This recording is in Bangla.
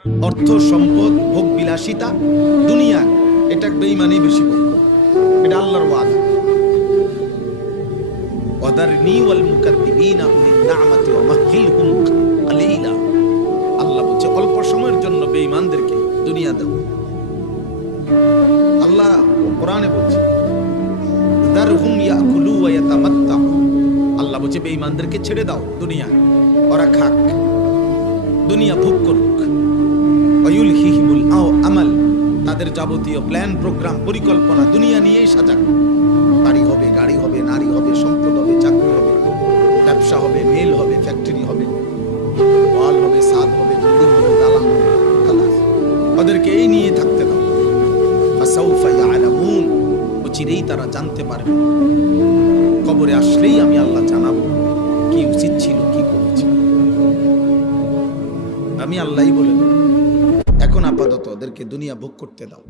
অর্থ সম্পদ ভোগ বিলাসিতা দুনিয়া, এটা বেঈমানি বেশি ভোগ, এটা আল্লাহর ওয়াদা। ওয়াদারনি ওয়াল মুকাদ্দিবিনা উলিন নি'মাতি ওয়া মাহহিলহুম কালিলা। আল্লাহ বলছে অল্প সময়ের জন্য বেঈমানদেরকে দুনিয়া দাও। আল্লাহ কোরআনে বলছে দারহুম ইয়াকুলু ওয়া ইয়াতামাত্তাউ। আল্লাহ বলছে বেঈমানদেরকে ছেড়ে দাও দুনিয়া, ওরা খাক, দুনিয়া ভোগ করুক। ওয়ায়ুলহিহিমুল আমাল, তাদের যাবতীয় প্ল্যান প্রোগ্রাম পরিকল্পনা দুনিয়া নিয়েই সাজাক। বাড়ি হবে, গাড়ি হবে, নারী হবে, সম্পদ হবে, চাকরি হবে, ব্যবসা হবে, মেল হবে, ফ্যাক্টরি হবে, ওয়াল হবে, সাদ হবে, বিল্ডিং হবে, দালান হবে, খালাস। ওদেরকে এই নিয়ে থাকতে দাও। ফাসাউফা ইয়ালামুন, চিরেই তারা জানতে পারবে। কবরে আসলেই আমি আল্লাহ জানাবো কি উচিত ছিল, কি করেছি। আমি আল্লাহই বলে দেব। এখন আপাতত ওদেরকে দুনিয়া ভোগ করতে দাও।